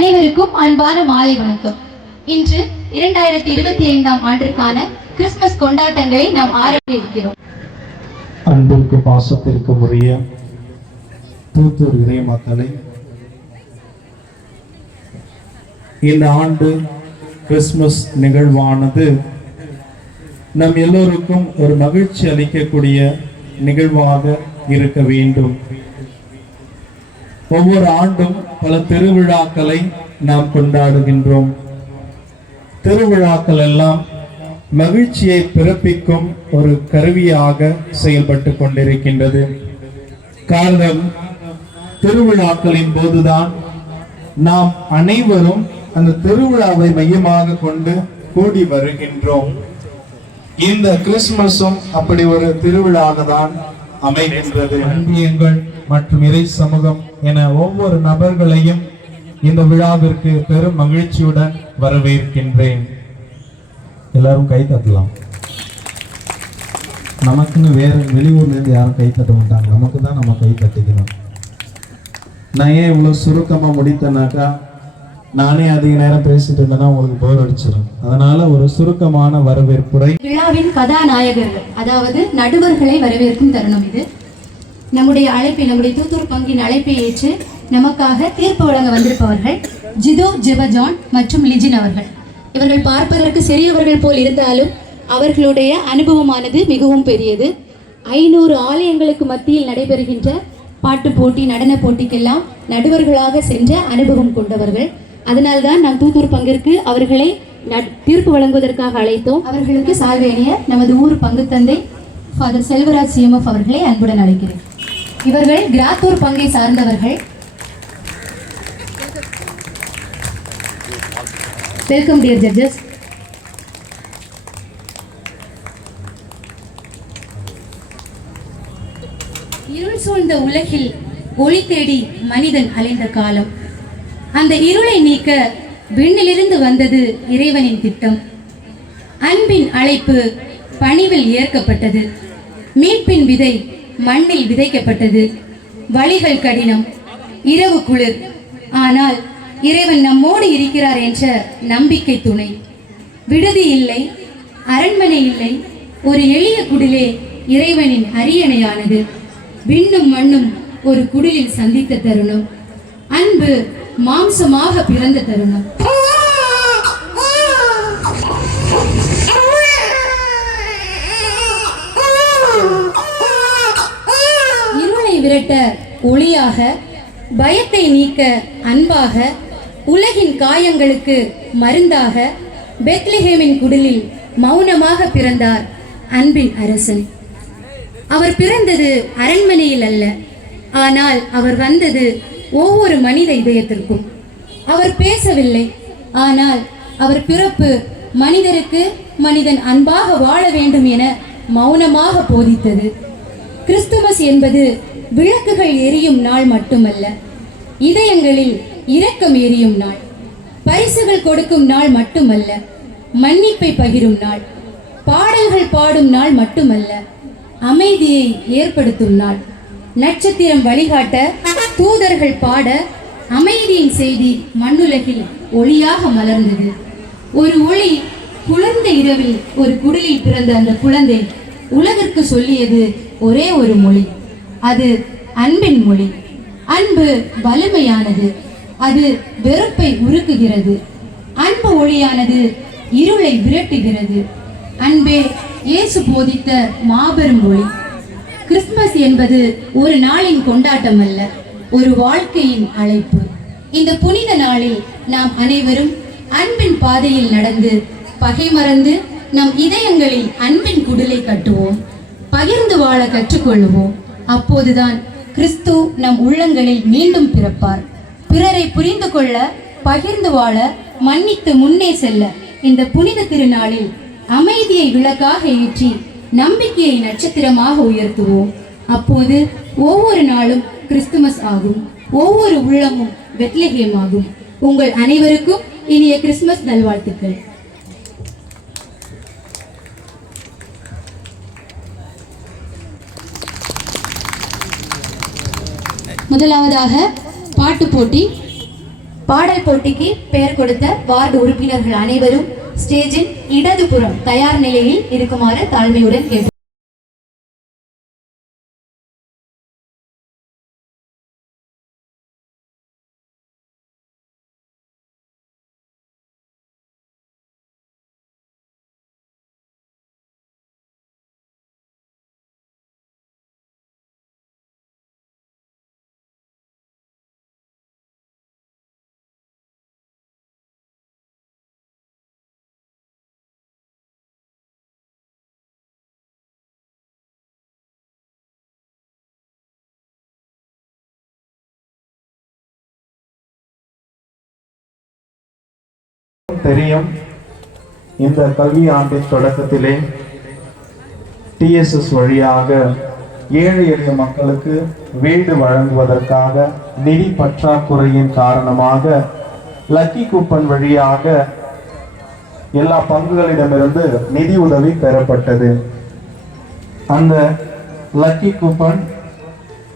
அனைவருக்கும் அன்பான மாலை வணக்கம். இன்று 2025ஆம் ஆண்டிற்கான கிறிஸ்துமஸ் கொண்டாட்டங்களை நாம் ஆரம்பிக்க இருக்கிறோம். அன்பிற்கு பாசத்திற்கு உரிய தூத்தூர் இறை மக்களை, இந்த ஆண்டு கிறிஸ்துமஸ் நிகழ்வானது நம் எல்லோருக்கும் ஒரு மகிழ்ச்சி அளிக்கக்கூடிய நிகழ்வாக இருக்க வேண்டும். ஒவ்வொரு ஆண்டும் பல திருவிழாக்களை நாம் கொண்டாடுகின்றோம். திருவிழாக்கள் எல்லாம் மகிழ்ச்சியை பிறப்பிக்கும் ஒரு கருவியாக செயல்பட்டு கொண்டிருக்கின்றது. காரணம், திருவிழாக்களின் போதுதான் நாம் அனைவரும் அந்த திருவிழாவை மையமாக கொண்டு கூடி வருகின்றோம். இந்த கிறிஸ்துமஸும் அப்படி ஒரு திருவிழாக தான் அமைகின்றது. அன்பியங்கள் மற்றும் இறை சமூகம் என ஒவ்வொரு நபர்களையும் இந்த விழாவிற்கு பெரும் மகிழ்ச்சியுடன் வரவேற்கின்றேன். எல்லாரும் கை தட்டலாம். நமக்குன்னு வேற வெளியூர்ல இருந்து யாரும் கை தட்ட மாட்டாங்க, நமக்கு தான் நம்ம கை தட்டிக்கணும். நான் ஏன் இவ்வளவு சுருக்கமா முடித்தேனாக்கா, நானே அதிக நேரம் பேசிட்டு இருந்தேன்னா உங்களுக்கு போர் அடிச்சிடும். அதனால ஒரு சுருக்கமான வரவேற்புரை. விழாவின் கதாநாயகர்கள், அதாவது நடுவர்களை வரவேற்கும் தருணம் இது. நம்முடைய தூத்தூர் பங்கின் அழைப்பை ஏற்று நமக்காக தீர்ப்பு வழங்க வந்திருப்பவர்கள் ஜிதோ ஜெபஜான் மற்றும் லிஜின் அவர்கள். இவர்கள் பார்ப்பதற்கு சிறியவர்கள் போல் இருந்தாலும் அவர்களுடைய அனுபவமானது மிகவும் பெரியது. 500 ஆலயங்களுக்கு மத்தியில் நடைபெறுகின்ற பாட்டு போட்டி, நடன போட்டிக்கெல்லாம் நடுவர்களாக சென்ற அனுபவம் கொண்டவர்கள். அதனால்தான் நாம் தூத்தூர் பங்கிற்கு அவர்களை தீர்ப்பு வழங்குவதற்காக அழைத்தோம். அவர்களுக்கு சால்வேனிய நமது ஊர் பங்கு தந்தை ஃபாதர் செல்வராஜ் CMF அவர்களை அன்புடன் அழைக்கிறேன். இவர்கள் கிராத்தூர் பங்கை சார்ந்தவர்கள். Welcome dear judges. இருள் சூழ்ந்த உலகில் ஒளி தேடி மனிதன் அலைந்த காலம். அந்த இருளை நீக்க விண்ணிலிருந்து வந்தது இறைவனின் திட்டம். அன்பின் அழைப்பு பணிவில் ஏற்கப்பட்டது. மீட்பின் விதை மண்ணில் விதைக்கப்பட்டது. வழிகள் கடினம், இரவு குளிர், ஆனால் இறைவன் நம்மோடு இருக்கிறார் என்ற நம்பிக்கை துணை. விடுதி இல்லை, அரண்மனை இல்லை, ஒரு எளிய குடிலே இறைவனின் அரியணையானது. விண்ணும் மண்ணும் ஒரு குடிலில் சந்தித்த தருணம். அன்பு மாம்சமாக பிறந்த தருணம். இருளை விரட்ட ஒளியாக, பயத்தை நீக்க அன்பாக, உலகின் காயங்களுக்கு மருந்தாக பெத்லஹேமின் குடிலில் மௌனமாக பிறந்தார் அன்பின் அரசன். அவர் பிறந்தது அரண்மனையில் அல்ல, ஆனால் அவர் வந்தது ஒவ்வொரு மனித இதயத்திற்கும். அவர் பேசவில்லை, ஆனால் அவர் பிறப்பு மனிதருக்கு மனிதன் அன்பாக வாழ வேண்டும் என மௌனமாக போதித்தது. கிறிஸ்துமஸ் என்பது விளக்குகள் எரியும் நாள் மட்டுமல்ல, இதயங்களில் இரக்கம் எரியும் நாள். பரிசுகள் கொடுக்கும் நாள் மட்டுமல்ல, மன்னிப்பை பகிரும் நாள். பாடல்கள் பாடும் நாள் மட்டுமல்ல, அமைதியை ஏற்படுத்தும் நாள். நட்சத்திரம் வழிகாட்ட, தூதர்கள் பாட, அமைதியின் செய்தி மண்ணுலகில் ஒளியாக மலர்ந்தது. ஒரு ஒளி குளிர்ந்த இரவில் ஒரு குடிலில் பிறந்த அந்த குழந்தை உலகிற்கு சொல்லியது ஒரே ஒரு மொழி. அது அன்பின் மொழி. அன்பு வலிமையானது, அது வெறுப்பை உருக்குகிறது. அன்பு ஒளியானது இருளை விரட்டுகிறது. அன்பே இயேசு போதித்த மாபெரும் ஒளி. கிறிஸ்துமஸ் என்பது ஒரு நாளின் கொண்டாட்டம் அல்ல, ஒரு வாழ்க்கையின் அழைப்பு. இந்த புனித நாளில் நாம் அனைவரும் அன்பின் பாதையில் நடந்து, பகை மறந்து நம் இதயங்களில் அன்பின் குடிலை கட்டுவோம். பகிர்ந்து வாழ கற்றுக்கொள்வோம். அப்போதுதான் கிறிஸ்து நம் உள்ளங்களில் மீண்டும் பிறப்பார். பிறரை புரிந்து கொள்ள, பகிர்ந்து வாழ, மன்னித்து முன்னே செல்ல இந்த புனித திருநாளில் அமைதியை விளக்காக ஏற்றி நம்பிக்கையை நட்சத்திரமாக உயர்த்துவோம். அப்போது ஒவ்வொரு நாளும் கிறிஸ்துமஸ் ஆகும், ஒவ்வொரு உள்ளமும் பெத்லஹேம் ஆகும். உங்கள் அனைவருக்கும் இனிய கிறிஸ்துமஸ் நல்வாழ்த்துக்கள். முதலாவதாக பாட்டு போட்டி. பாடல் போட்டிக்கு பெயர் கொடுத்த வார்டு உறுப்பினர்கள் அனைவரும் ஸ்டேஜின் இடதுபுறம் தயார் நிலையில் இருக்குமாறு தாழ்மையுடன் கேட்டு தெரியும். இந்த கல்வி ஆண்டின் தொடக்கத்திலே TSS வழியாக ஏழை எளிய மக்களுக்கு வீடு வழங்குவதற்காக நிதி பற்றாக்குறையின் காரணமாக லக்கி கூப்பன் வழியாக எல்லா பங்குகளிடமிருந்து நிதி உதவி பெறப்பட்டது. அந்த லக்கி கூப்பன்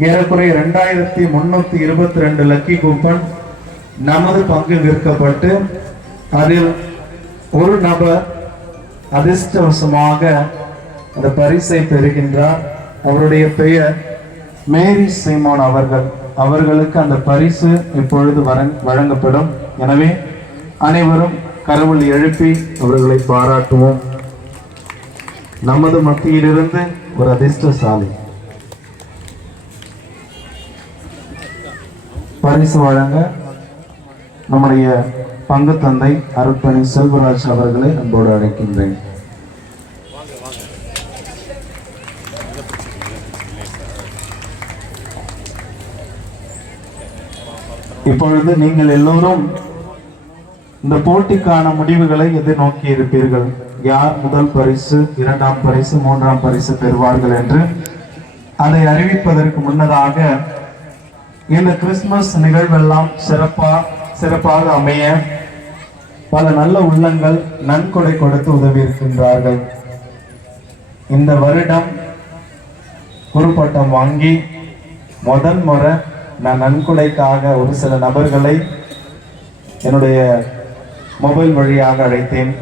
ஏறக்குறைய 2322 லக்கி கூப்பன் நமது பங்கு விற்கப்பட்டு அதில் ஒரு நபர் அதிர்ஷ்டவசமாக அந்த பரிசை பெறுகின்றார். அவருடைய பெயர் மேரி சீமோன் அவர்களுக்கு அந்த பரிசு இப்பொழுது வழங்கப்படும். எனவே அனைவரும் கரவொல் எழுப்பி அவர்களை பாராட்டுவோம். நமது மத்தியிலிருந்து ஒரு அதிர்ஷ்டசாலி பரிசு வழங்க நம்முடைய பங்கு தந்தை அருட்பணி செல்வராஜ் அவர்களை அன்போடு அழைக்கின்றேன். இப்பொழுது நீங்கள் எல்லோரும் இந்த போட்டிக்கான முடிவுகளை எதிர்நோக்கி இருப்பீர்கள். யார் முதல் பரிசு, இரண்டாம் பரிசு, மூன்றாம் பரிசு பெறுவார்கள் என்று. அதை அறிவிப்பதற்கு முன்னதாக இந்த கிறிஸ்துமஸ் நிகழ்வெல்லாம் சிறப்பாக அமைய பல நல்ல உள்ளங்கள் நன்கொடை கொடுத்து உதவி இருக்கின்றார்கள். இந்த வருடம் குறுப்பட்டம் வாங்கி முதல் முறை நான் நன்கொடைக்காக ஒரு சில நபர்களை என்னுடைய மொபைல் வழியாக அழைத்தேன்.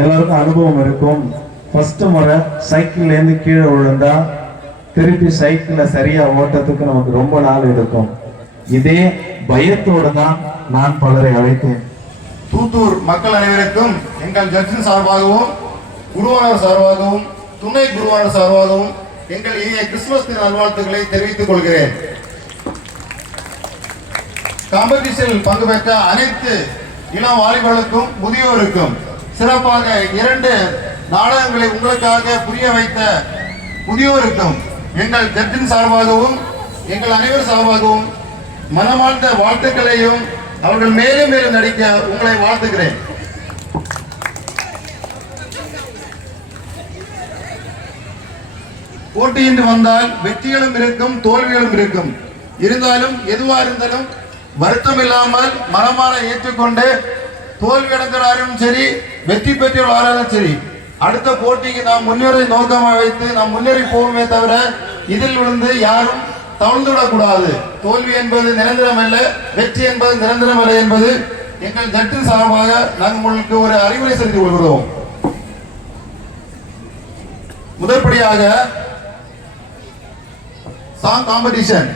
எல்லாருக்கும் அனுபவம் இருக்கும். ஃபர்ஸ்ட் முறை சைக்கிள்லேருந்து கீழே விழுந்தா திருப்பி சைக்கிளை சரியா ஓட்டத்துக்கு நமக்கு ரொம்ப நாள் எடுக்கும். இதே பயத்தோடு தான் நான் பலரை அழைத்தேன். தூத்தூர் மக்கள் அனைவருக்கும் எங்கள் ஜட்ஜின் சார்பாகவும் குருவானர் சார்பாகவும் துணை குருவானர் சார்பாகவும் எங்கள் இனிய கிறிஸ்துமஸ் தின நல்வாழ்த்துக்களை தெரிவித்துக் கொள்கிறேன். காம்படிஷனில் பங்கு பெற்ற அனைத்து இளம் வாலிபர்களுக்கும் முதியோருக்கும் சிறப்பாக 2 நாடகங்களை உங்களுக்காக புரிய வைத்த முதியோருக்கும் எங்கள் ஜட்ஜின் சார்பாகவும் எங்கள் அனைவர் சார்பாகவும் மனமார்ந்த வாழ்த்துக்களையும் அவர்கள் மேலும் மேலும் நடிக்க உங்களை வாழ்த்துகிறேன். போட்டியின்றி வந்தால் வெற்றிகளும் இருக்கும், தோல்விகளும் இருக்கும். இருந்தாலும் எதுவா இருந்தாலும் வருத்தம் இல்லாமல் மனமாற ஏற்றுக்கொண்டு தோல்வி அடைந்தாலும் சரி, வெற்றி பெற்றவர்களாலும் சரி, அடுத்த போட்டிக்கு நாம் முன்னேறி நோக்கமாக வைத்து நாம் முன்னேறி போவோமே தவிர இதில் விழுந்து யாரும் தவழ்ந்துவிடக்கூடாது. தோல்வி என்பது நிரந்தரம் அல்ல, வெற்றி என்பது நிரந்தரம் அல்ல என்பது எங்கள் ஜட்ஜின் சார்பாக நாங்கள் உங்களுக்கு ஒரு அறிவுரை செய்து கொள்கிறோம். முதற்படியாக song competition.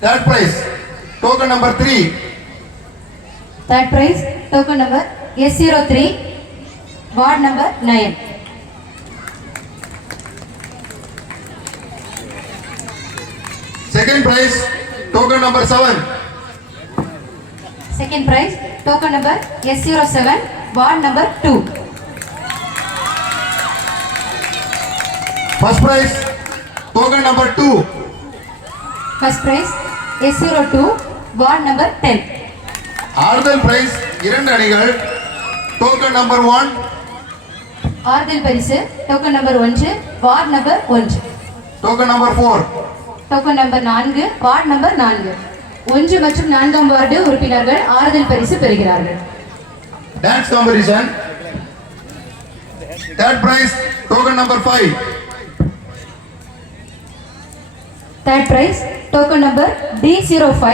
Third prize, token number 3. Third prize, token number S03, ward number 9. Second prize, token number 7. Second prize, token number S07, ward number 2. First prize, token number 2. First prize, S02, ward number 10. ஆறுதல் price 2 அணிகள். Token number 1. ஆறுதல் பரிசு token number 1, ward number 1. Token number 4. Token number 4, ward number 4. 1 மற்றும் 4ஆம் ward உறுப்பினர்கள் ஆறுதல் பரிசு பெறுகிறார்கள். Dance competition. Third prize, token number 5. Third prize, token number D05,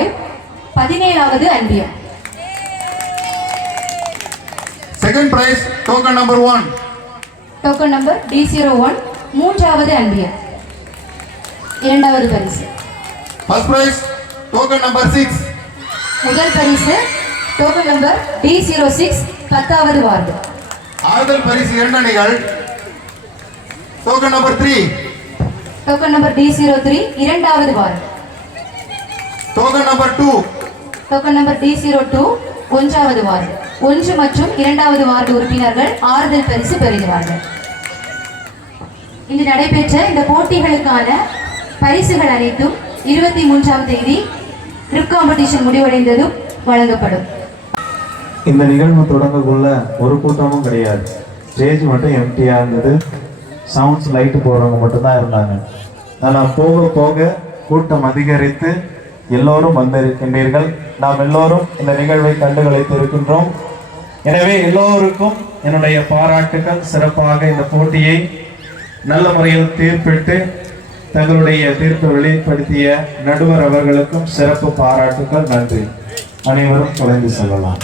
17வது அன்பியம். Second prize, token number 1. Token number D01 3வது அன்பியம். 2வது பரிசு. First prize, token number 6. முதல் பரிசு டோக்கன் நம்பர் D06 10வது வார்டு. ஆறுதல் பரிசு 2 அணிகள். Token number 3. Token number D03 2வது ward. Token number 2. Token number D02 1வது வார்டு. 1 மற்றும் 2வது வார்டு உறுப்பினர்கள் ஆறுதல் பரிசு பெறுகிறார்கள். இன்று நடைபெற்ற இந்த போட்டிகளுக்கான பரிசுகள் அனைத்தும் 23ஆம் தேதி ட்ரிப் காம்படிஷன் முடிவடைந்ததும் வழங்கப்படும். இந்த நிகழ்வு தொடங்கக்குள்ள ஒரு கூட்டமும் கிடையாது. ஸ்டேஜ் மட்டும் எம்டியா இருந்தது. சவுண்ட்ஸ் லைட்டு போடுறவங்க மட்டும்தான் இருந்தாங்க. ஆனால் போக போக கூட்டம் அதிகரித்து எல்லோரும் வந்திருக்கின்றீர்கள். நாம் எல்லோரும் இந்த நிகழ்வை கண்டுகளித்து இருக்கின்றோம். எனவே எல்லோருக்கும் என்னுடைய பாராட்டுக்கள். சிறப்பாக இந்த போட்டியை நல்ல முறையில் தீர்ப்பிட்டு தங்களுடைய தீர்ப்பை வெளிப்படுத்திய நடுவர் அவர்களுக்கும் சிறப்பு பாராட்டுக்கள். நன்றி. அனைவரும் தொலைந்து செல்லலாம்.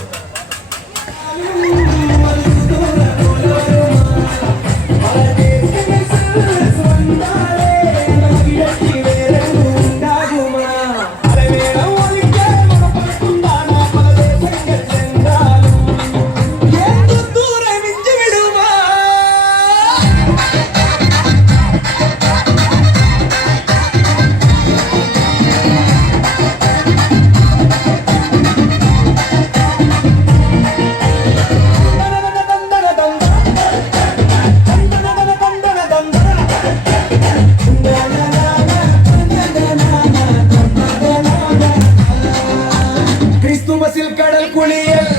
கிறிஸ்துமஸில் கடல் குளியல்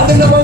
அது நம்ம